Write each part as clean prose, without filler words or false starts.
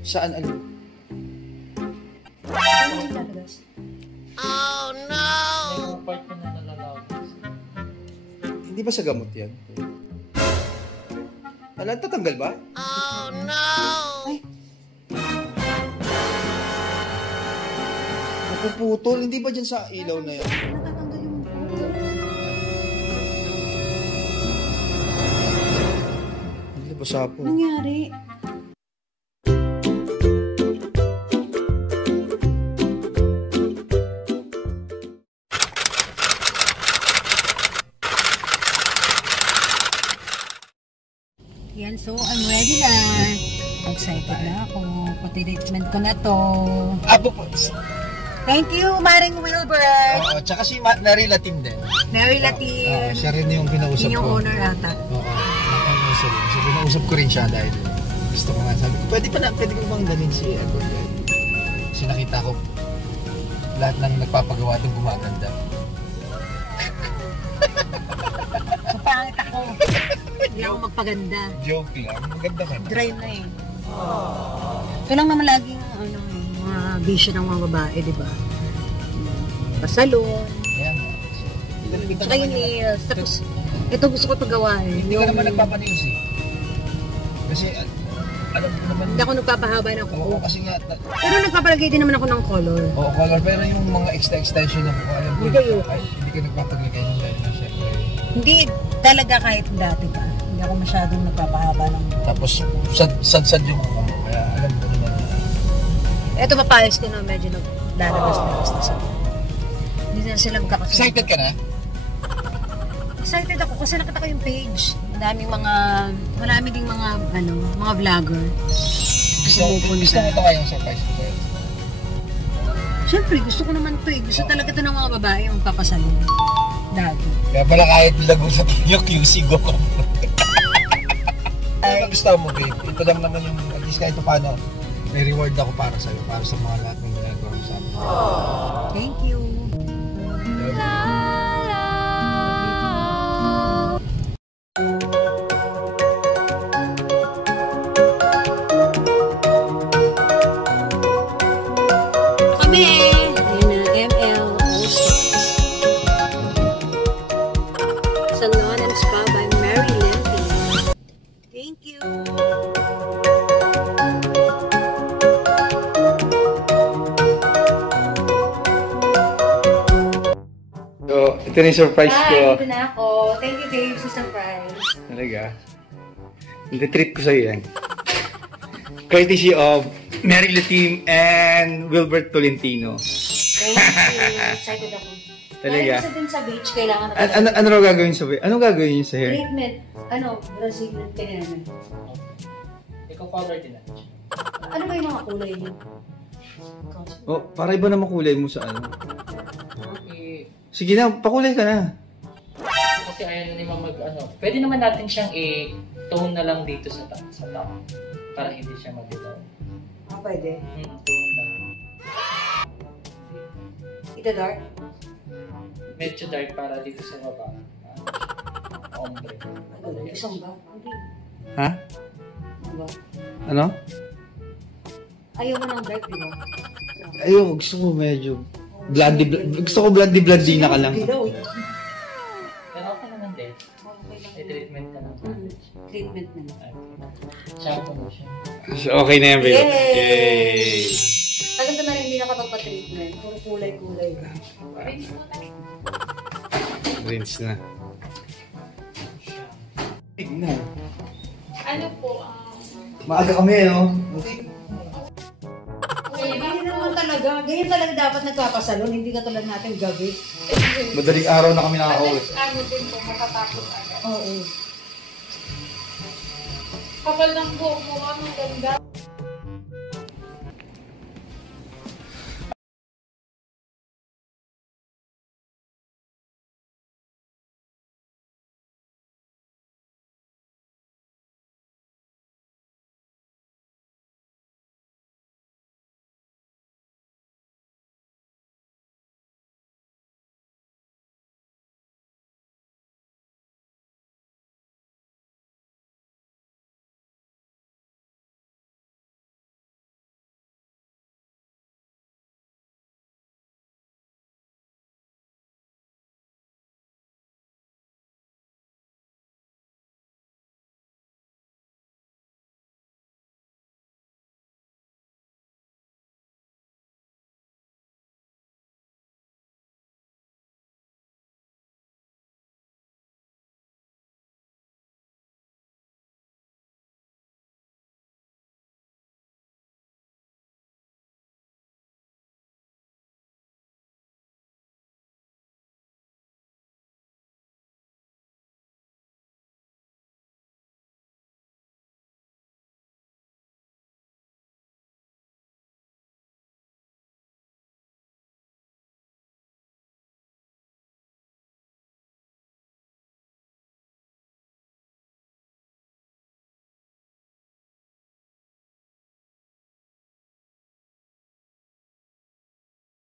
Saan ano? Ano yung lalabas? Oh no! Yung part ko na nalalabas. Hindi ba sa gamot yan? Wala, tatanggal ba? Oh no! Ay, Napuputol. Hindi ba dyan sa ilaw na yan? natatanggal yung ulo. Hindi ba sapo? Nangyari? Yan, so I'm ready na. Excited na ako. Pati treatment ko na to. Apo po. Thank you, Maring Wilbert. Oo, tsaka si Mary Latim din. Mary Latin. Siya rin yung kinausap Yun yung ko. owner ata. Oo, nakakausap. So, kinausap ko rin siya dahil gusto ko nga. Sabi ko, pwede ko bang dalhin si Edward? Kasi nakita ko lahat ng nagpapagawa doon gumaganda. Kapangit ako. Hindi ako magpaganda. Joke lang. Maganda ka na. Dry na eh. Ito lang naman laging mga bisyo ng mga babae, di ba? Pasalon. Kaya nga. Tsaka yung nails. Tapos, ito gusto ko pagawain. Hindi ka naman nagpapanews eh. Kasi, alam ko naman. Hindi ako nagpapahaba ng Oo, kuko. kasi nga. Pero nagpapalagay din naman ako ng color. Oo, color. Pero yung mga extension na ko, alam ko. Hindi kayo. Ay, hindi ka nagpapaglagay ng dahil na syempre. Hindi talaga kahit dati pa. Hindi ako masyadong nagpapahaba ng... Tapos, sad yung kuko mo. Kaya alam ko naman. Ito papayos ko na medyo naglalabas na sa... Hindi na sila magkakasunod. Excited ka na? Excited ako kasi nakita ko yung page. Marami ding mga vlogger. Gusto mo ito kayong surprise ko ba yun? Siyempre, gusto ko naman to eh. Gusto talaga to ng mga babae yung papasalon. Dati. Kaya pala kahit lago sa tinyo, QC go ko. Ano gusto mo, babe? Ito lang naman yung, at least kahit paano, may reward ako para sa'yo, para sa mga lahat ng ginagawa mo sa amin. Thank you. Kami! Ayun na, ML All-Stars. Salon and Spa by Mary Lenty. Thank you! So, ito na yung surprise ko. Hi, ito na ako. Thank you, babe, sa surprise. Talaga? Treat ko sa'yo yan. Courtesy of Mary Latim and Wilbert Tolentino. Thank you. Excited ako. Talaga? Dahil isa din sa beach, kailangan na Ano raw gagawin sa hair? Anong gagawin niyo sa hair? treatment. Brazilian kanina. Ikaw color din natin. Ano ba yung mga kulay niyo? Oh, para iba naman kulay mo sa ano. Okay. Sige na, pakulay ka na. Kasi ayaw na naman pwede naman natin siyang i-tone na lang dito sa top. Para hindi siya mag-itaw. Pwede. Tone lang. Ito dark? Medyo dark para dito sa baba. Ombre. Isang ba? Hindi. Ha? Ano ba? Ano? Ayaw mo ng dark, di ba? Ayun, gusto ko medyo blondie, gusto ko blondie na ka lang. Dilaw eh. Pero okay naman din. Okay lang. I-treatment ka lang. Treatment na. Shampoo mo siya. So, okay na yan, babe. Yay! Tagal ko na rin hindi nakapagpa-treatment. Puro kulay-kulay. Rinse na. Na. Ano po, Maaga kami, no? Ganyan naman talaga. Ganyan talaga dapat nagpapasalon. Hindi ka tulad natin gabi. Madaling araw na kami nakaka-uwi. ano din po, matatapos agad. Oo. Kapal ng buhok mo, ang ganda.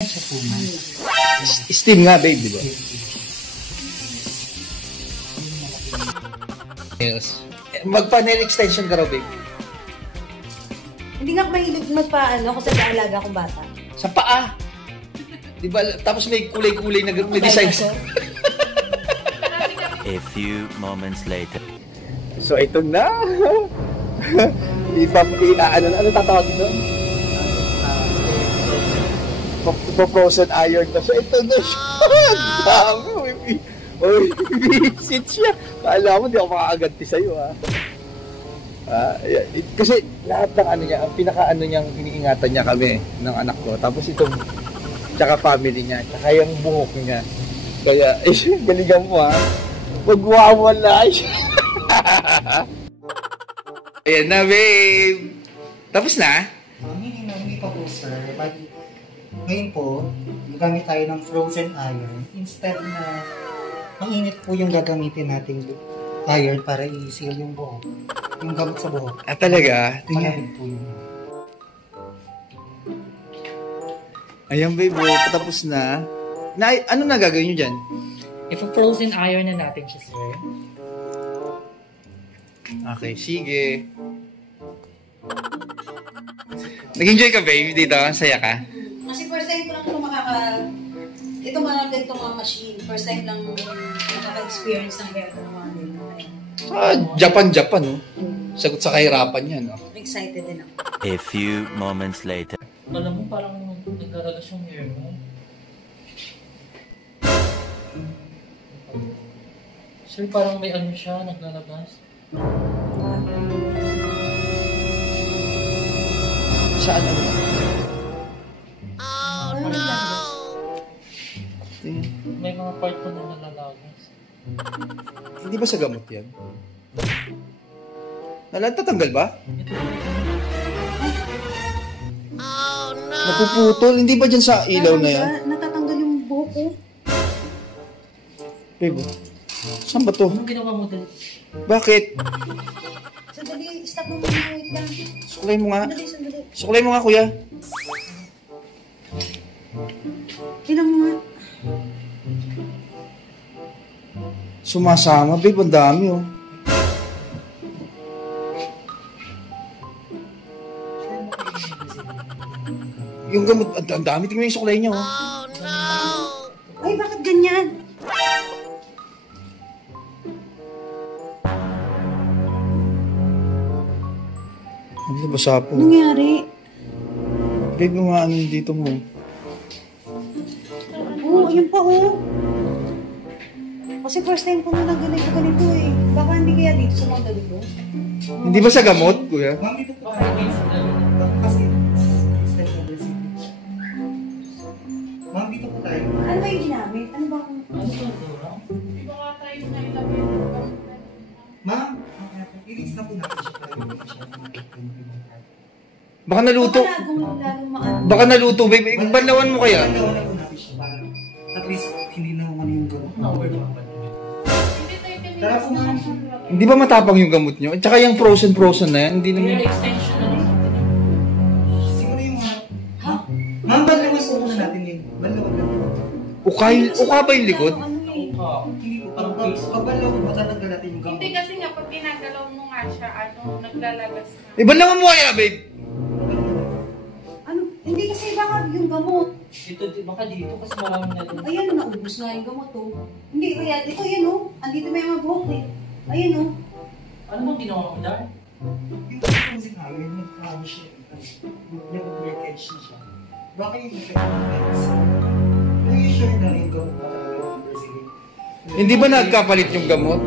sa Puma. Steam nga, babe, di ba? Nails. Magpa-nail extension ka raw, babe. Hindi nga mahilig magpaano kasi naalaga akong bata. Sa paa. Di ba? Tapos may kulay-kulay na design. A few moments later. So, ito na. Ano tatawag doon? Frozen iron na siya. Ito na siya. Dami. Uy, visit siya. Kala mo, di ako makakaganti sa'yo, ha. Kasi lahat ng ano niya, ang pinaka-ano niyang iniingatan niya kami ng anak ko. Tapos itong, tsaka family niya, tsaka yung buhok niya. Kaya, galingan mo, ha. Magwawala siya. Ayan na, babe. Tapos na? Hindi pa po, sir. Ngayon po, gagamit tayo ng frozen iron. Instead na mainit po yung gagamitin nating iron para i-seal yung buhok. Yung gamot sa buhok. Ah, talaga? Malamig po yun. Ayan, babe. Tapos na. Ano na gagawin nyo dyan? Ipa-frozen iron na natin siya, sir. Okay, sige. Nag-enjoy ka, babe, dito? Saya ka? Kasi first time ko lang ito mga ganitong mga machine. First time lang nakaka-experience ng ganito ng mga ganito. Japan, no? Sagot sa kahirapan yan, no? Excited din ako. A few moments later. Alam mo, parang naglalagas yung hair mo. Sir, parang may ano siya, naglalabas. Saan ano? May mga part ko na nalalagas. Hindi ba sa gamot yan? Tatanggal ba? Napuputol? Hindi ba dyan sa ilaw na yan? Natatanggal yung buhok ko. Babe, saan ba to? Anong ginawa mo dali? Bakit? Sandali, stop mo muna. Wait lang. Suklay mo nga. Sandali. Suklay mo nga, kuya. Tingnan mo nga. Sumasama, babe. Ang dami, oh. Yung gamot, ang dami. Tingnan mo yung suklay niya, oh. Ay, bakit ganyan? Ano ba sapo? Anong nangyari? Babe, yung ano yung dito mo. Oo, yun pa oh. Kasi first time ko na ganito eh. Baka hindi kaya dito sa mga ganito. Hindi ba sa gamot, kuya? Ma'am, dito po tayo. Kasi, instead of receiving. Ma'am, dito po tayo. Ano ba yung ginamit? Ano ba kung... Ano ba ito? Di ba nga tayo na ilagay ng gamot? Ma'am, i-rinse na po natin siya para hindi siya Baka naluto. Lalong maano. Baka naluto, babe. Banlawan mo kaya? Banlawan na po natin siya para at least hindi na umano yung gamot. Hindi tayo Tara po, ma'am. Hindi ba matapang yung gamot nyo? At saka yung frozen na yan, hindi Hair naman... extension na lang. Siguro yung mga... Ha? Ma'am, banlawan po muna natin yun. Banlawan na. Uka ba yung likod? Ano eh. Hindi po, parang pag banlawan, matatanggal natin yung gamot. Hindi kasi nga pag ginagalaw mo nga siya, naglalagas na. Eh, banlawan mo kaya, babe? Ano? Hindi kasi baka yung gamot. Dito, baka dito kasi maraming na doon. Ayan, naubos nga yung gamot oh. Hindi, kaya ito yan oh. Andito may mga buhok eh. Ayan oh. Ano bang ginawa mo, Dar? Yung frozen iron, nag-ano siya. Nag-breakage siya. Baka yung effect. Nag-sure na rin gamot na talaga ng Brazilian. Hindi ba nagkapalit yung gamot?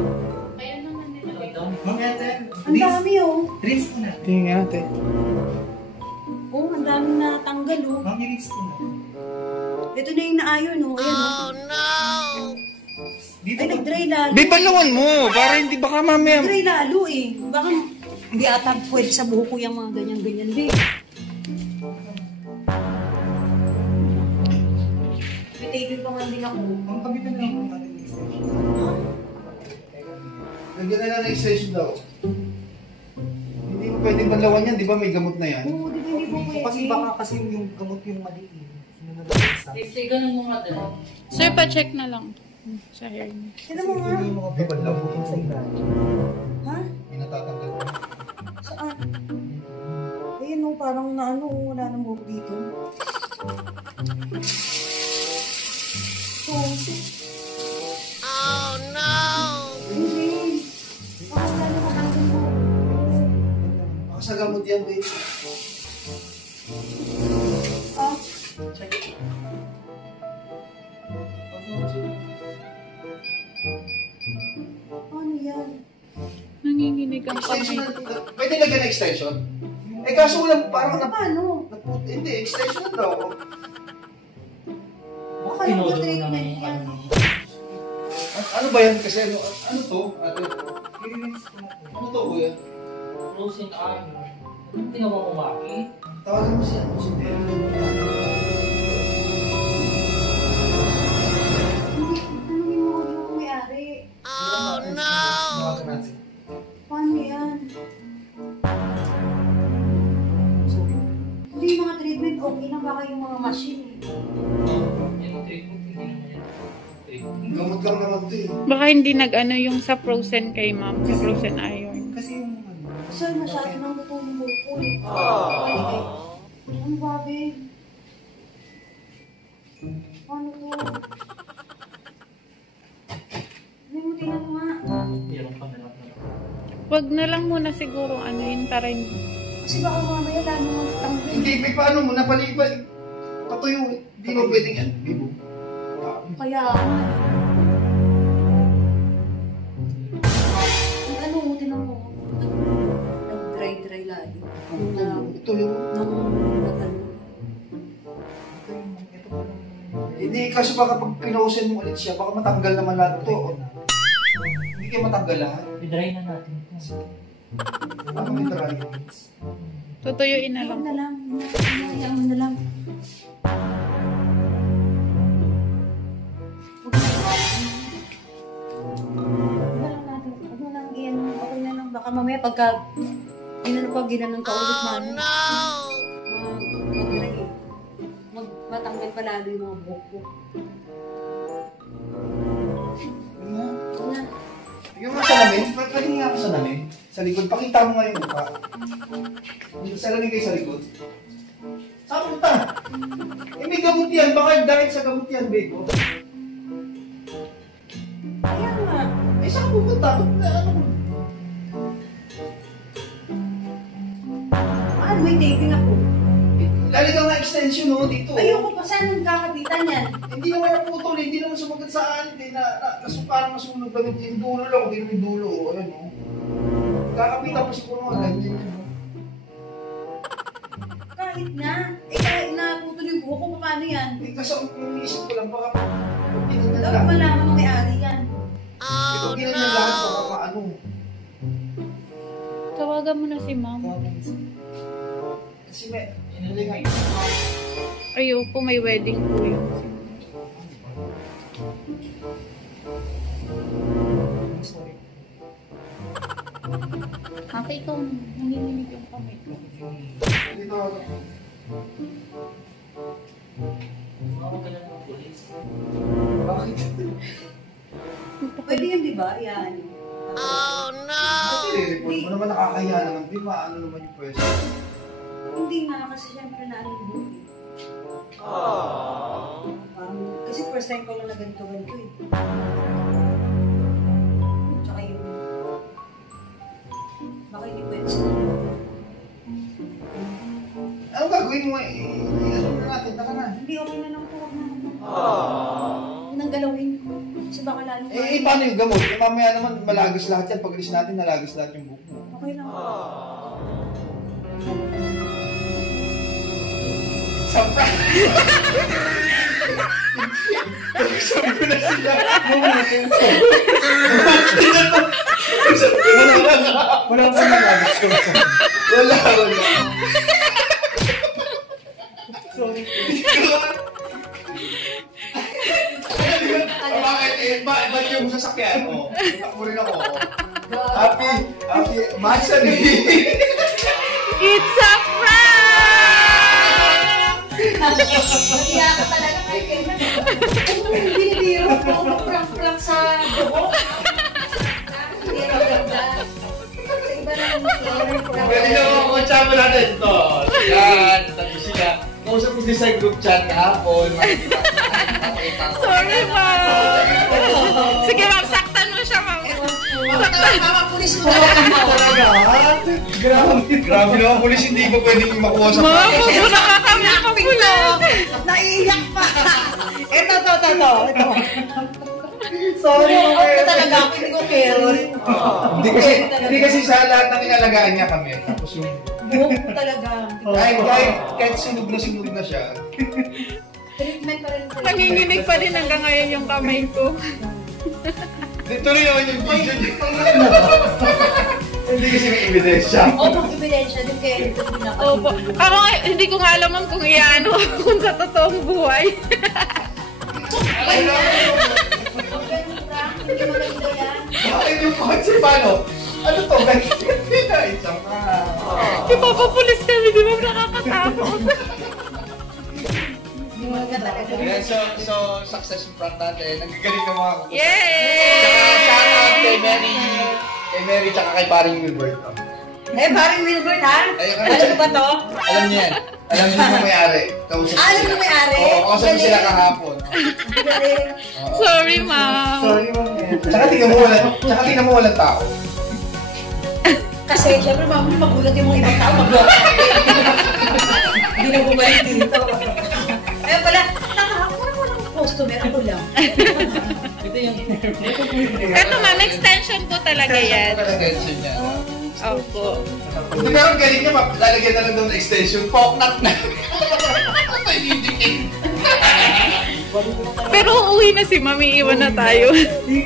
Kaya naman nilagay ko. Ma'am, Ethel, Ang dami oh. rinse po na. Tingnan nga, ate. Oh, ang daming natanggal oh. Ma'am, i-rinse po na. Ito na yung na-iron oh. Ayan oh. Dito Ay, po. nag-dry lalo. Babe, banlawan mo. Para hindi baka mamaya... Nag-dry lalo eh. Baka hindi ata pwede sa buhok ko yung mga ganyan-ganyan. Babe. Bitigil pa nga din ako. Ma'am, kabitan na lang po natin yung extension. Lagyan na lang ng extension daw. Hindi mo pwedeng banlawan yan, di ba may gamot na yan? Oo, di ba hindi po pwede? Kasi baka kasi yung gamot yung mali. Sige, ganun mo nga din. Sir, pa-check na lang sa hair niya. Sino mo nga? Hindi mo kapag sa ilalim. Ha? Pinatatanggal ko. Saan? Ayun o, parang na ano, wala nang buhok dito. So, oh no! Hindi. Bakit wala naman ang buhok? Makasagamot yan, babe. Ah, ano yan? Nanginginig ang Extension kamay. na, pwede lagyan na extension? Eh kaso wala, parang Paano? hindi, extension na daw. Baka yung Tinodo treatment ng yan. Ano ba yan? Kasi ano to? Ano to, kuya? Frozen iron. Anong ginawa mo, Maki? Tawagan mo siya. Si Del. Ano yung may-ari? Tawagan natin. Paano yan? Hindi yung mga treatment, okay na baka yung mga machine eh. Yung treatment, hindi naman yan. Treatment. Gamot lang naman to eh. Baka hindi nag-ano yung sa frozen kay ma'am, sa frozen iron. Kasi yung ano. Sir, masyado nang luto yung buhok ko eh. Okay. Ano ba, babe? Paano to? Hindi mo tinan nga. Meron pa na lang. Wag na lang muna siguro ano yun para hindi. Kasi baka mamaya lalo magtanggal. Hindi, may paano mo? Napalipad. Patuyo. Hindi mo pwedeng yan. Bibo. Kaya, ang ano, tinan mo. Nag-dry lalo. Ito yung... Nung nag-ano. Hindi, kasi baka pag pinusin mo ulit siya, baka matanggal naman lahat ito. Hindi kayo matanggal lahat. I-dry na natin. Ano may try? Tutuyuin na lang. Ayaw na lang. Ayaw na lang. Huwag na lang iyan. Okay na lang. Baka mamaya pagka ginanong ka ulit na. Mag-dry eh. Matanggal pa lalo yung mga buhok ko. Huwag na. Yung mga salamin, pwede nga ako sa salamin. Sa likod, pakita mo nga yung mukha. Salamin kayo sa likod. Saan punta? Eh may gamot yan, baka dahil sa gamot yan, babe. Oh. Ayaw nga. Eh saan pupunta? Ano? Ano, may taping ako. Lalagyan nga extension no, dito. Ayoko pa saan nagkakabitan yan. Hindi naman naputol, hindi naman sumagat sa akin. Parang masunog lang yung dulo lang, hindi naman yung dulo. Ayan o. Kakapitan pa siguro mga ganyan yun. Kahit na. Eh kahit na putol yung buhok ko, paano yan? Eh kasi ang iniisip ko lang, baka pag ginanyan Dapat lang. malaman ng may-ari yan. Pag ginanyan lang, baka paano. Tawagan mo na si ma'am. Kasi may, inalingay. Ayoko, may wedding po yun. Haka, ikaw nanginginig yung kamay ko. Dito ako. Ako ka lang ng police. Bakit? Pwede yun, di ba? Yan. Kasi report mo naman nakakaya naman. Di ba ano naman yung pwesto? Hindi nga, kasi syempre na ano yung buhok eh. Kasi first time ko lang na ganito eh. Tsaka yung... Baka hindi pwede siya. Anong gagawin mo? Ano na natin? Taka na. Hindi, okay na lang po. Huwag na. Huwag nang galawin. Kasi baka lalo Paano yung gamot? Eh, mamaya naman malagis lahat yan. Pag-alis natin, nalagis lahat yung buhok mo. Okay lang. Surprise! Sabi ko na sila. Wala pa nalagis ko. Wala. Sorry. Bakit yung sasakyan mo? Takbo rin ako. Happy. Match na It's a prank! Nahiya ka talaga kay Kevin. Ano yung binibiro mo? Prank-prank sa buhok. Biro ganda. Sa iba na yung prank-prank. Pwede naman mga chama natin ito. Yan, tayo sila. Kausap ko din sa group chat kahapon. Sorry, ma'am. Sige, ma'am, saktan mo siya, ma'am. Tama, pulis mo. Grabe naman, pulis hindi ko pwedeng makuha sa Ma'am, huwag mo nakakapula. Naiiyak pa. Ito. Sorry, Ako talaga ako, hindi ko care. Hindi kasi sa lahat ng inalagaan niya kami. Tapos yung Buhok mo talaga. kahit sunog na siya. Treatment pa rin. Nanginginig pa din hanggang ngayon yung kamay ko. Tuloy naman yung video niya. Hindi kasi may ebidensya. Opo, ebidensya din kaya ito pinaka. Opo. Ako nga, hindi ko nga alam ma'am kung iano kung sa totoong buhay. Hindi maganda yan. Bakit yung kotse paano? Ano to? Hindi na isang Ipapapulis kami, di ba nakakatakot? Hindi maganda talaga. Ayan, so success yung prank natin. Nagagaling ng mga kukuha. Yay! Shoutout kay Mary. Kay Mary tsaka kay paring Wilbert. Paring Wilbert ha? Ayun, Alam mo ba to? Alam niya yan. Alam niya yung may-ari. Kausap Alam sila. mo may-ari? Oo, kausap Galing. sila kahapon. Galing. Oo. Sorry, ma'am. Sorry, ma'am. Tsaka tingnan mo walang tao. Kasi syempre mamuli magulat yung mga ibang tao mag-walk. Hindi na bumalik dito. Kaya pala, walang customer, ako lang. Ito yung Ito ma'am, extension po talaga yan. Extension niya. Opo. Hindi pero ang galing niya, lalagyan na lang doon ng extension. Poknat na. Pero uuwi na si ma'am, iiwan na tayo.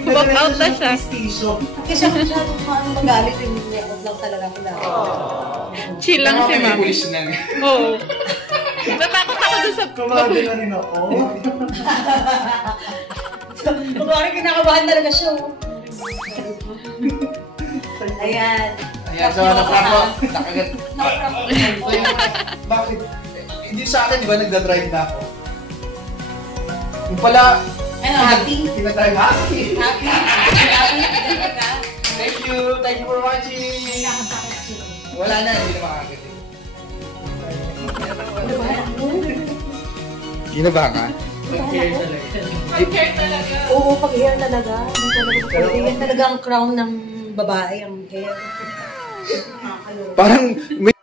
Walk out na siya. Kasi ako masyadong magalit yung ako lang talaga ko lang. Chill lang si ma'am. Pulis na. Oo. Natakot ako dun sa... Kumado na rin ako. Kunwari kinakabahan talaga siya. Ayan. Ayan, so naprank nakagat. Bakit? Hindi sa akin, di ba nagdadrive na ako? Yung pala, Ano, happy? pinatay happy. Happy? Happy? Talaga? Thank you for watching. Nakakasakit siya. Wala na, hindi na makakit. Kinabahan ka? Mag-care talaga. Oo, pag-hair talaga. Yan talaga ang crown ng babae, ang hair. Nakakaloko. Parang may